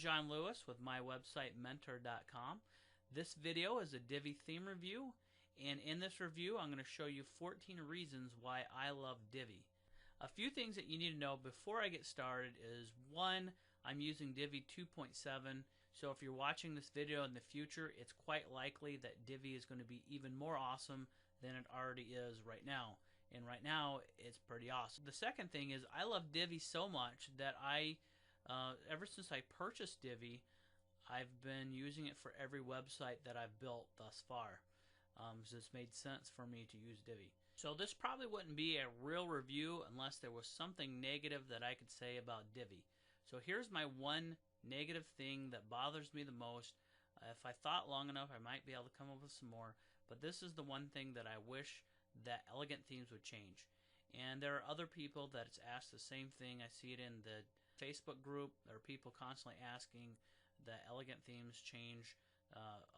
John Lewis with my website mentor.com. This video is a Divi theme review, and in this review I'm going to show you 14 reasons why I love Divi. A few things that you need to know before I get started is, one, I'm using Divi 2.7, so if you're watching this video in the future, it's quite likely that Divi is going to be even more awesome than it already is right now. And right now, it's pretty awesome. The second thing is, I love Divi so much that ever since I purchased Divi, I've been using it for every website that I've built thus far. So it's made sense for me to use Divi. So this probably wouldn't be a real review unless there was something negative that I could say about Divi. So here's my one negative thing that bothers me the most. If I thought long enough, I might be able to come up with some more. But this is the one thing that I wish that Elegant Themes would change. And there are other people that it's asked the same thing. I see it in the Facebook group. There are people constantly asking that Elegant Themes change,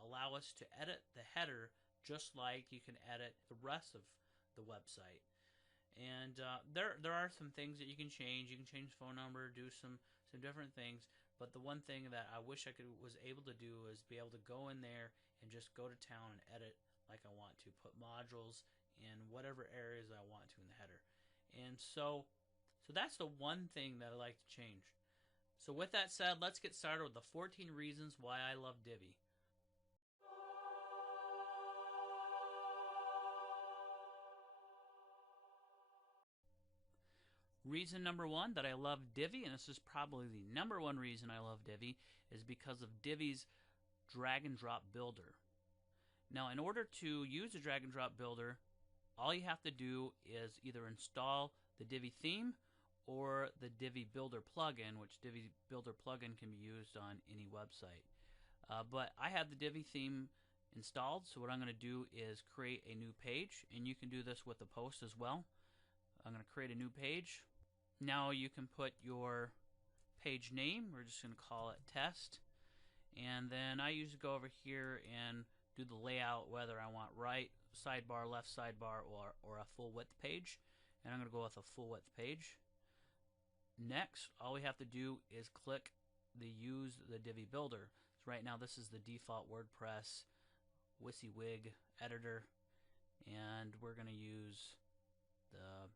allow us to edit the header just like you can edit the rest of the website. And there are some things that you can change. You can change phone number, do some different things. But the one thing that I wish I was able to do is be able to go in there and just go to town and edit like I want to, put modules in whatever areas I want to in the header. And so that's the one thing that I like to change. So with that said, let's get started with the 14 reasons why I love Divi. Reason number one that I love Divi, and this is probably the number one reason I love Divi, is because of Divi's drag and drop builder. Now, in order to use a drag and drop builder, all you have to do is either install the Divi theme or the Divi Builder plugin, which Divi Builder plugin can be used on any website. But I have the Divi theme installed, so what I'm going to do is create a new page, and you can do this with the post as well. I'm going to create a new page. Now you can put your page name. We're just going to call it test. And then I usually go over here and do the layout, whether I want right sidebar, left sidebar, or a full width page. And I'm going to go with a full width page. Next, all we have to do is click the use the Divi Builder. So right now this is the default WordPress WYSIWYG editor, and we're going to use the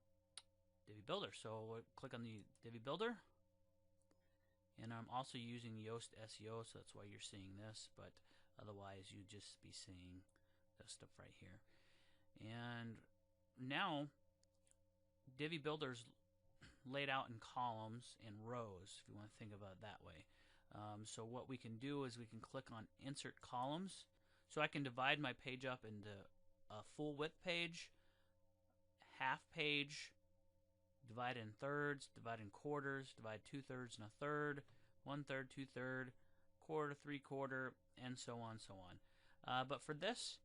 Divi Builder. So we'll click on the Divi Builder, and I'm also using Yoast SEO, so that's why you're seeing this, but otherwise you'd just be seeing this stuff right here. And now Divi Builder's laid out in columns and rows, if you want to think about it that way. So what we can do is we can click on Insert Columns, so I can divide my page up into a full width page, half page, divide in thirds, divide in quarters, divide 2/3 and a third, 1/3, 2/3, quarter, 3/4, and so on, so on. But for this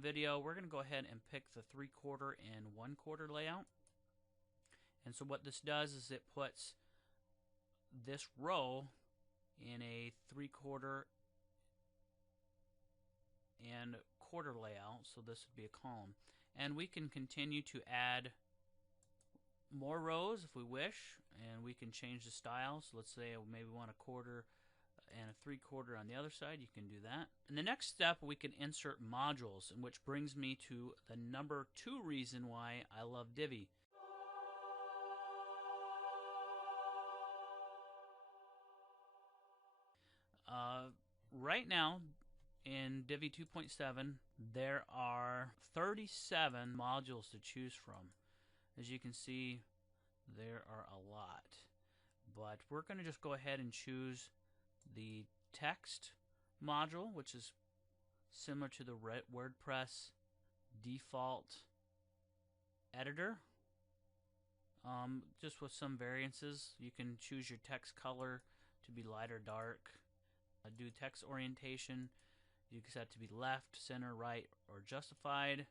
video, we're going to go ahead and pick the 3/4 and 1/4 layout. And so what this does is it puts this row in a 3/4 and quarter layout, so this would be a column. And we can continue to add more rows if we wish, and we can change the style. So let's say maybe we want a quarter and a 3/4 on the other side. You can do that. In the next step, we can insert modules, and which brings me to the number 2 reason why I love Divi. Right now in Divi 2.7 there are 37 modules to choose from. As you can see, there are a lot, but we're going to just go ahead and choose the text module, which is similar to the WordPress default editor, just with some variances. You can choose your text color to be light or dark. Do text orientation. You can set it to be left, center, right, or justified,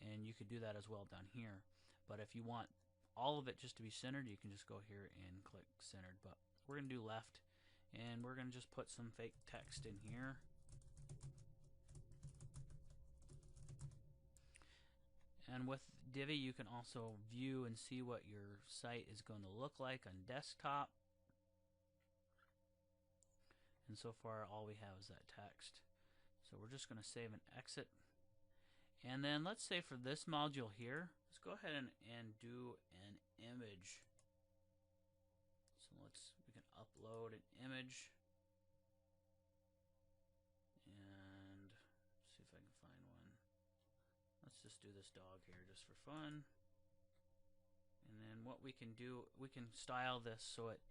and you could do that as well down here. But if you want all of it just to be centered, you can just go here and click centered. But we're going to do left, and we're going to just put some fake text in here. And with Divi, you can also view and see what your site is going to look like on desktop. and so far all we have is that text. So we're just going to save and exit. And then let's say for this module here, let's go ahead and do an image. So we can upload an image. And see if I can find one. Let's just do this dog here just for fun. And then what we can do, we can style this so it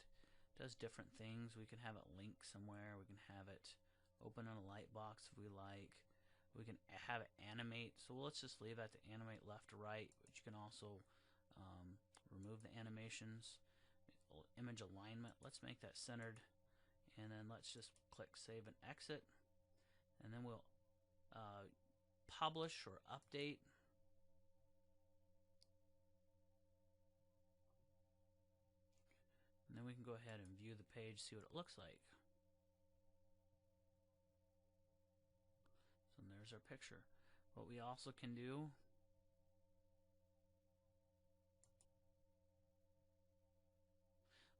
does different things. We can have it link somewhere. We can have it open on a light box if we like. We can have it animate. So let's just leave that to animate left to right, but you can also remove the animations. Image alignment, let's make that centered, and then let's just click save and exit, and then we'll publish or update. And then we can go ahead and view the page, see what it looks like. So there's our picture. What we also can do,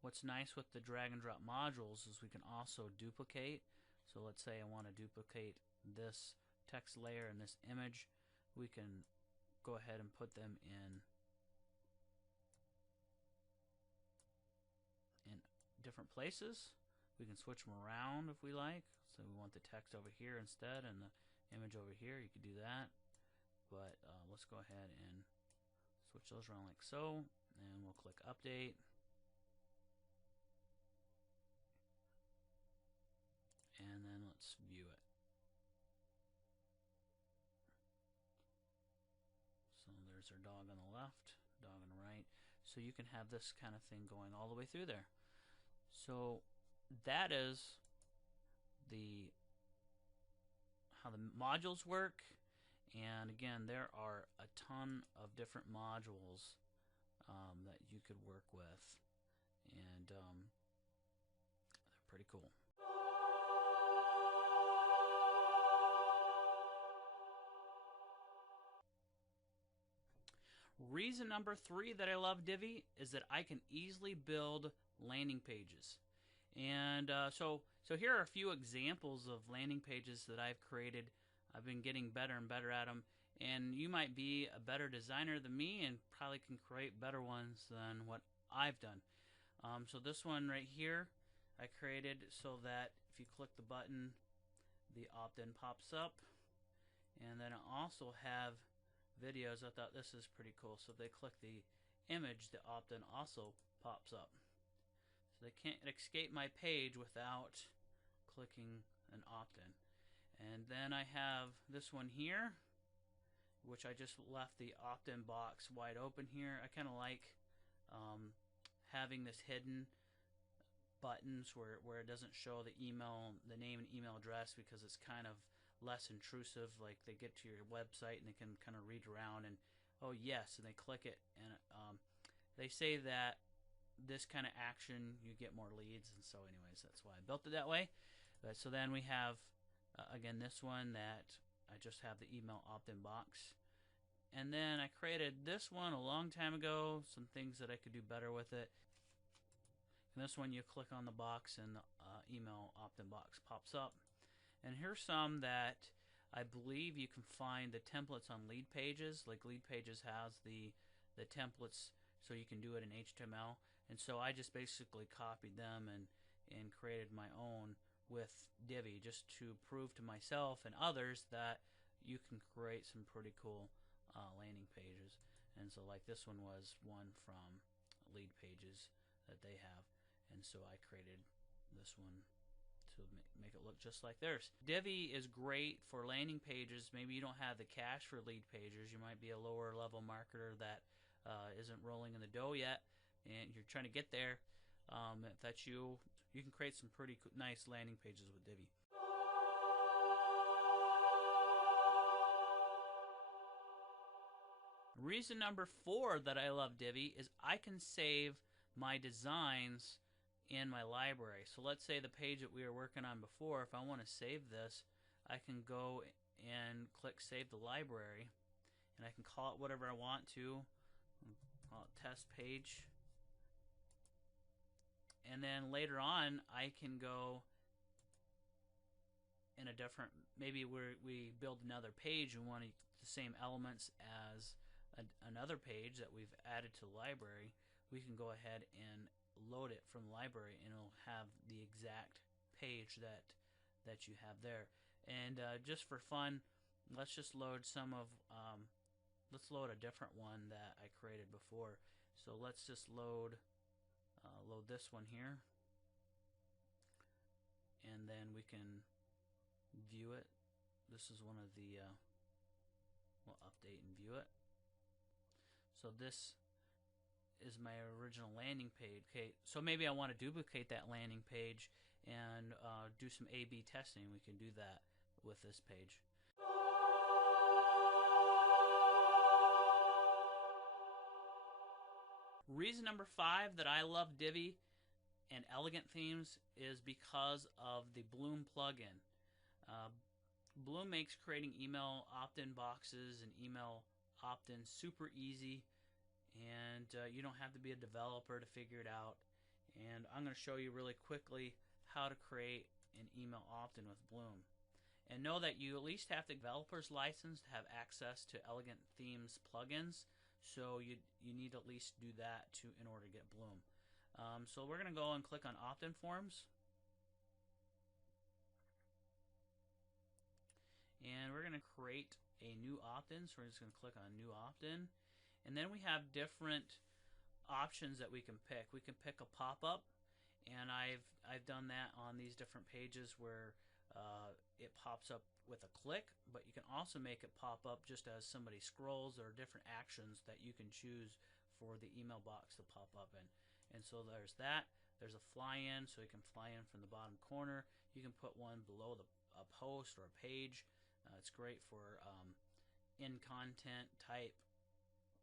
what's nice with the drag and drop modules is we can also duplicate. So let's say I want to duplicate this text layer and this image. We can go ahead and put them in different places. We can switch them around if we like. So we want the text over here instead and the image over here. You could do that. But let's go ahead and switch those around like so. And we'll click update. And then let's view it. So there's our dog on the left, dog on the right. So you can have this kind of thing going all the way through there. So that is how the modules work. And again, there are a ton of different modules that you could work with, and they're pretty cool. Reason number 3 that I love Divi is that I can easily build landing pages. And so here are a few examples of landing pages that I've created. I've been getting better and better at them. And you might be a better designer than me and probably can create better ones than what I've done. So this one right here I created so that if you click the button, the opt-in pops up. And then I also have videos. I thought this is pretty cool. So if they click the image, the opt-in also pops up. So they can't escape my page without clicking an opt-in. And then I have this one here, which I just left the opt-in box wide open here. I kind of like having this hidden buttons where it doesn't show the email, the name and email address, because it's kind of less intrusive. Like they get to your website and they can kind of read around and oh yes, and they click it, and they say that this kind of action you get more leads, and so anyways that's why I built it that way. But so then we have again this one that I just have the email opt-in box, and then I created this one a long time ago, some things that I could do better with it. And this one you click on the box and the email opt-in box pops up. And here's some that I believe you can find the templates on Lead Pages. Like Lead Pages has the templates so you can do it in HTML. And so I just basically copied them and created my own with Divi just to prove to myself and others that you can create some pretty cool landing pages. And so like this one was one from Lead Pages that they have. And so I created this one to make it look just like theirs. Divi is great for landing pages. Maybe you don't have the cash for Lead Pages. You might be a lower level marketer that isn't rolling in the dough yet, and you're trying to get there. If that's you, you can create some pretty nice landing pages with Divi. Reason number 4 that I love Divi is I can save my designs in my library. So let's say the page that we were working on before, if I want to save this, I can go and click Save the Library, and I can call it whatever I want to. Call it Test Page. And then later on, I can go in a different, maybe we build another page and want the same elements as another page that we've added to the library, we can go ahead and load it from the library and it'll have the exact page that you have there. And just for fun, let's just load let's load a different one that I created before. So let's just load this one here, and then we can view it. This is one of the we'll update and view it. So this is my original landing page. Okay, so maybe I want to duplicate that landing page and do some A/B testing. We can do that with this page. Reason number 5 that I love Divi and elegant themes is because of the Bloom plugin. Bloom makes creating email opt-in boxes and email opt-in super easy, and you don't have to be a developer to figure it out. And I'm going to show you really quickly how to create an email opt-in with Bloom. And know that you at least have the developer's license to have access to Elegant Themes plugins, so you need to at least do that in order to get Bloom. So we're going to go and click on opt-in forms, and we're going to create a new opt-in. So we're just going to click on new opt-in, and then we have different options that we can pick. We can pick a pop-up, and I've done that on these different pages where it pops up with a click, but you can also make it pop up just as somebody scrolls. There are different actions that you can choose for the email box to pop up in. And so there's that. There's a fly in, so you can fly in from the bottom corner. You can put one below a post or a page. It's great for in content type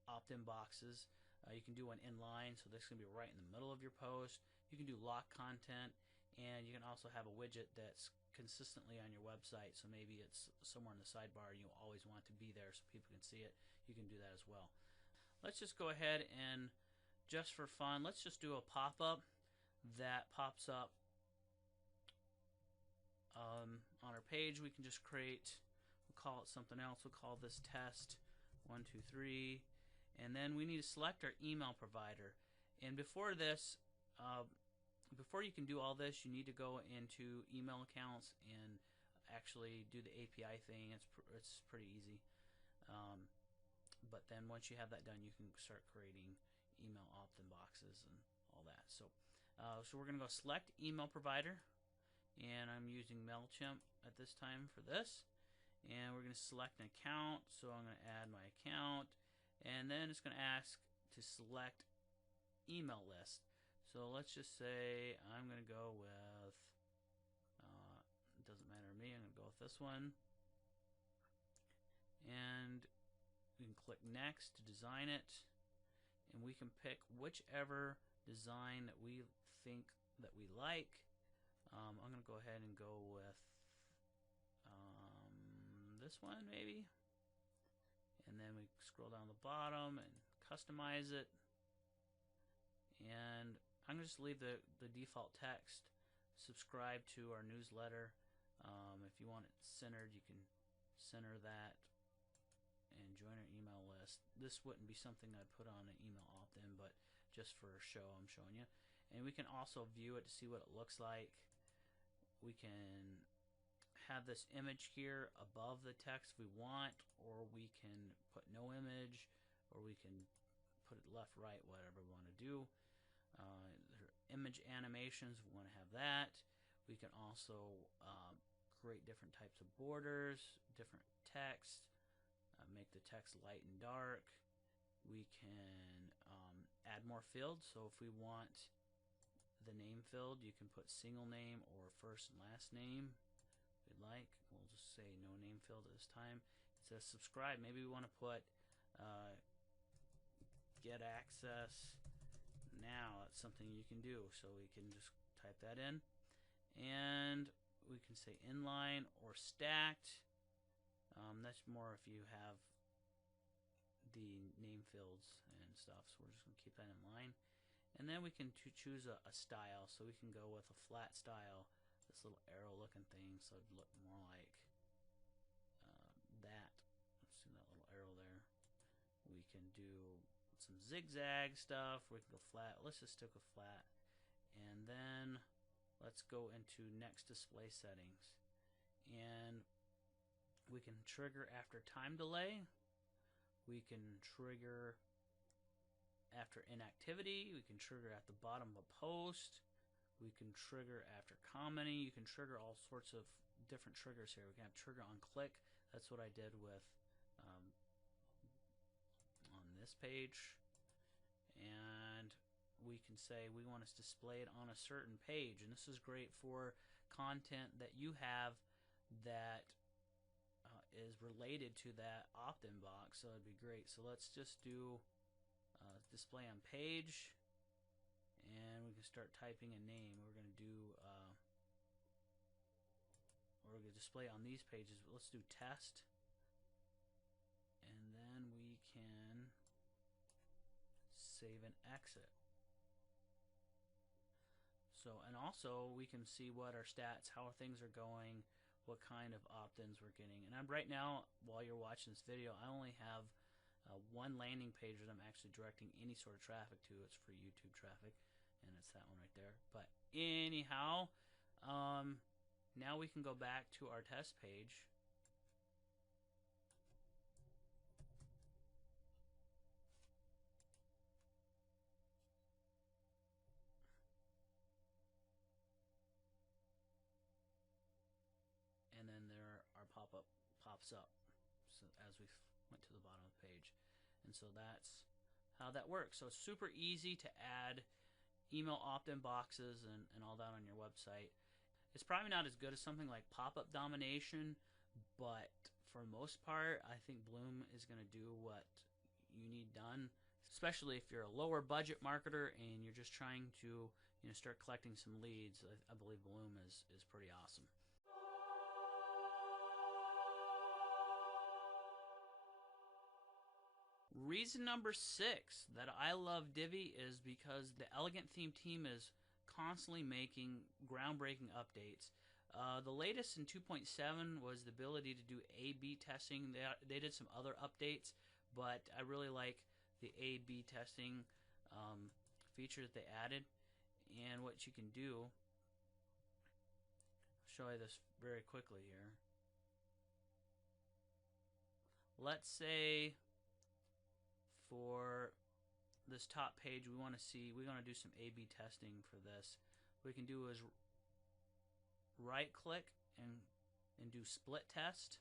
opt-in boxes. You can do one inline, so this is going to be right in the middle of your post. You can do lock content, and you can also have a widget that's consistently on your website, so maybe it's somewhere in the sidebar and you always want to be there so people can see it. You can do that as well. Let's just go ahead and, just for fun, let's just do a pop-up that pops up on our page. We can just create, we'll call it something else. We'll call this test 1, 2, 3, and then we need to select our email provider. And before this, before you can do all this, you need to go into email accounts and actually do the API thing. It's pretty easy. But then once you have that done, you can start creating email opt-in boxes and all that. So we're going to go select email provider, and I'm using MailChimp at this time for this. And we're going to select an account, so I'm going to add my account, and then it's going to ask to select email list. So let's just say I'm going to go with, it doesn't matter to me, I'm going to go with this one. And we can click next to design it, and we can pick whichever design that we think that we like. I'm going to go ahead and go with this one maybe. And then we scroll down the bottom and customize it. And I'm going to just leave the default text. Subscribe to our newsletter. If you want it centered, you can center that and join our email list. This wouldn't be something I'd put on an email opt-in, but just for a show, I'm showing you. And we can also view it to see what it looks like. We can have this image here above the text if we want, or we can put no image, or we can put it left, right, whatever we want to do. There are image animations, we want to have that. We can also create different types of borders, different text, make the text light and dark. We can add more fields, so if we want the name field, you can put single name or first and last name if we'd like. We'll just say no name field at this time. It says subscribe. Maybe we want to put get access now. That's something you can do, so we can just type that in, and we can say inline or stacked. That's more if you have the name fields and stuff, so we're just going to keep that in line. And then we can choose a style, so we can go with a flat style, this little arrow looking thing, so it'd look more like that. Let's see that little arrow there. We can do some zigzag stuff. We can go flat. Let's just stick with flat. And then let's go into next display settings. And we can trigger after time delay. We can trigger after inactivity. We can trigger at the bottom of a post. We can trigger after commenting. You can trigger all sorts of different triggers here. We can have trigger on click. That's what I did with on this page. And we can say we want to display it on a certain page. And this is great for content that you have that is related to that opt-in box. So it'd be great. So let's just do display on page. And we can start typing a name. We're going to do, we're going to display on these pages. But let's do test. And then we can save and exit. So, and also we can see what our stats, how things are going, what kind of opt-ins we're getting. And I'm right now, while you're watching this video, I only have one landing page that I'm actually directing any sort of traffic to. It's for YouTube traffic, and it's that one right there. But anyhow, now we can go back to our test page. And then there our pop-up pops up, so as we went to the bottom of the page. And so that's how that works. So it's super easy to add email opt-in boxes and all that on your website. It's probably not as good as something like pop-up domination, but for the most part, I think Bloom is going to do what you need done, especially if you're a lower budget marketer and you're just trying to start collecting some leads. I believe Bloom is pretty awesome. Reason number 6 that I love Divi is because the Elegant Theme team is constantly making groundbreaking updates. The latest in 2.7 was the ability to do A/B testing. They did some other updates, but I really like the A/B testing feature that they added. And what you can do, I'll show you this very quickly here. Let's say for this top page we want to do some A/B testing for this. What we can do is right click and do split test.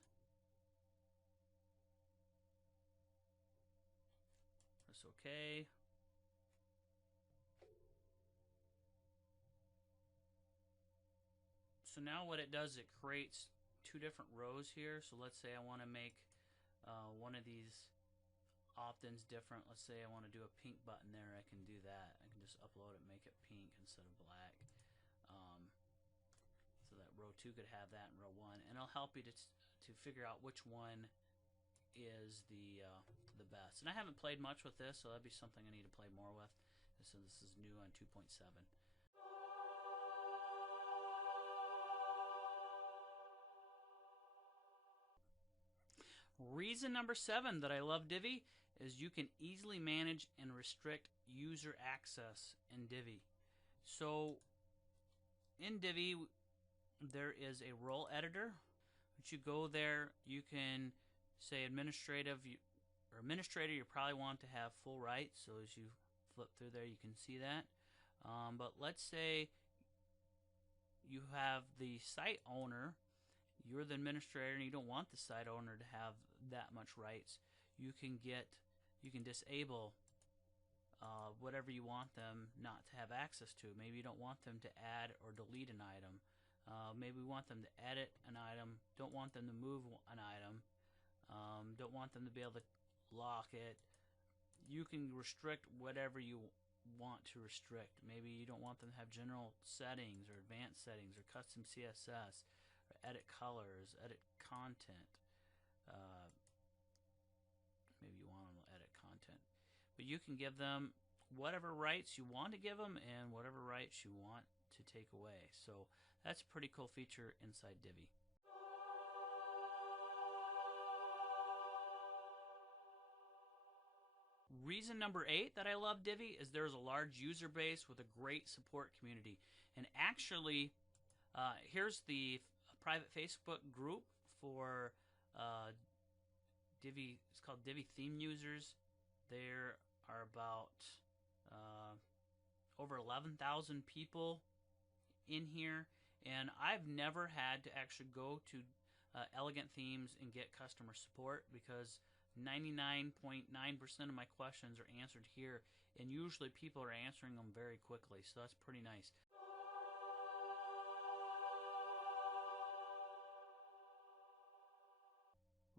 Press OK. So now what it does, it creates two different rows here. So let's say I want to make one of these opt-ins different. Let's say I want to do a pink button there. I can do that. I can just upload it, make it pink instead of black. So that row 2 could have that in row 1, and it'll help you to figure out which one is the best. And I haven't played much with this, so that'd be something I need to play more with. So this is new on 2.7. Reason number 7 that I love Divi is you can easily manage and restrict user access in Divi. So in Divi there is a role editor. Once you go there, you can say administrator, you probably want to have full rights. So as you flip through there, you can see that. But let's say you have the site owner, you're the administrator, and you don't want the site owner to have that much rights. You can disable whatever you want them not to have access to. Maybe you don't want them to add or delete an item. Maybe we want them to edit an item, don't want them to move an item, don't want them to be able to lock it. You can restrict whatever you want to restrict. Maybe you don't want them to have general settings or advanced settings or custom CSS or edit colors, edit content. Maybe you want them to edit content. But you can give them whatever rights you want to give them and whatever rights you want to take away. So That's a pretty cool feature inside Divi. Reason number 8 that I love Divi is there's a large user base with a great support community. And actually, here's the private Facebook group for Divi. It's called Divi Theme Users. There are about over 11,000 people in here, and I've never had to actually go to Elegant Themes and get customer support because 99.9% of my questions are answered here, and usually people are answering them very quickly, so that's pretty nice.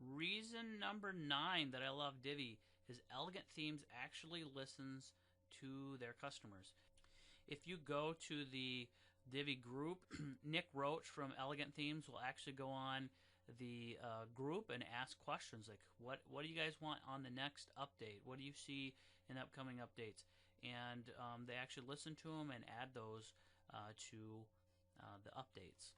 Reason number 9 that I love Divi is Elegant Themes actually listens to their customers. If you go to the Divi group, Nick Roach from Elegant Themes will actually go on the group and ask questions like, what do you guys want on the next update? What do you see in upcoming updates? And they actually listen to them and add those to the updates.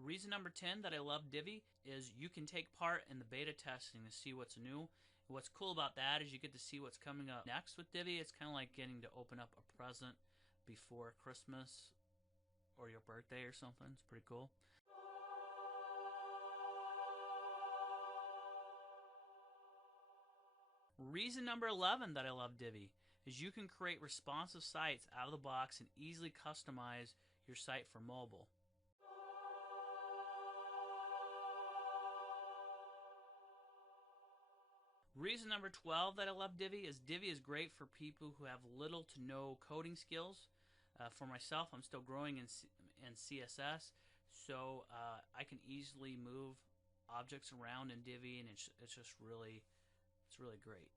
Reason number 10 that I love Divi is you can take part in the beta testing to see what's new. What's cool about that is you get to see what's coming up next with Divi. It's kind of like getting to open up a present before Christmas or your birthday or something. It's pretty cool. Reason number 11 that I love Divi is you can create responsive sites out of the box and easily customize your site for mobile. Reason number 12 that I love Divi is great for people who have little to no coding skills. For myself, I'm still growing in CSS, so I can easily move objects around in Divi, and it's just really great.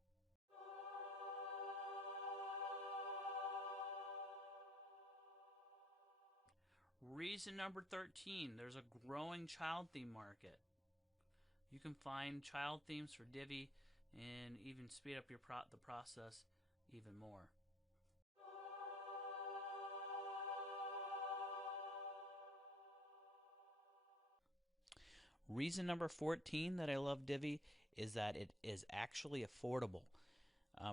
Reason number 13, there's a growing child theme market. You can find child themes for Divi and even speed up the process even more. Reason number 14 that I love Divi is that it is actually affordable.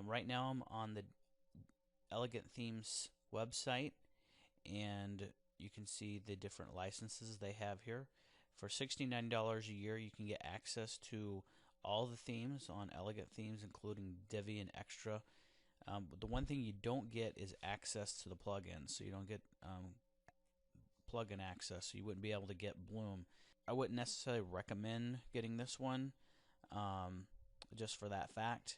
Right now I'm on the Elegant Themes website, and you can see the different licenses they have here. For $69 a year, you can get access to all the themes on Elegant Themes, including Divi and Extra. But the one thing you don't get is access to the plugins, so you don't get plugin access, so you wouldn't be able to get Bloom. I wouldn't necessarily recommend getting this one just for that fact,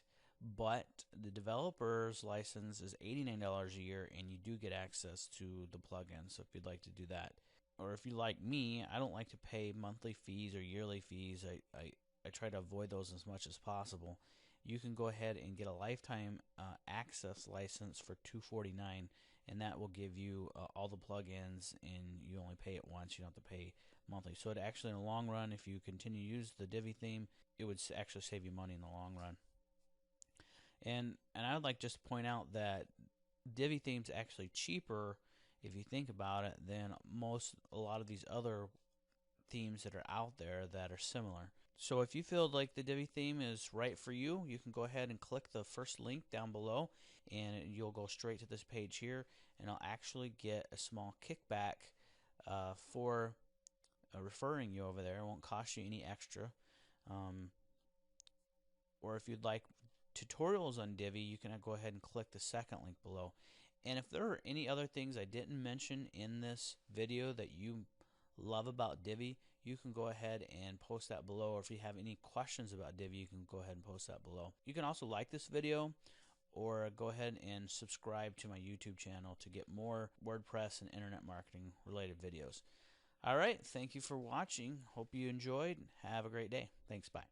but the developer's license is $89 a year, and you do get access to the plugin, so if you'd like to do that. Or if you like me, I don't like to pay monthly fees or yearly fees. I try to avoid those as much as possible. You can go ahead and get a lifetime access license for $249, and that will give you all the plugins, and you only pay it once. You don't have to pay monthly. So it actually, in the long run, if you continue to use the Divi theme, it would actually save you money in the long run. And I would like just to point out that Divi theme's actually cheaper, if you think about it, than a lot of these other themes that are out there that are similar. So if you feel like the Divi theme is right for you, you can go ahead and click the first link down below, and you'll go straight to this page here, and I'll actually get a small kickback for referring you over there. It won't cost you any extra. Or if you'd like tutorials on Divi, you can go ahead and click the second link below. And if there are any other things I didn't mention in this video that you love about Divi, you can go ahead and post that below. Or if you have any questions about Divi, you can go ahead and post that below. You can also like this video or go ahead and subscribe to my YouTube channel to get more WordPress and internet marketing related videos. Alright, thank you for watching. Hope you enjoyed. Have a great day. Thanks, bye.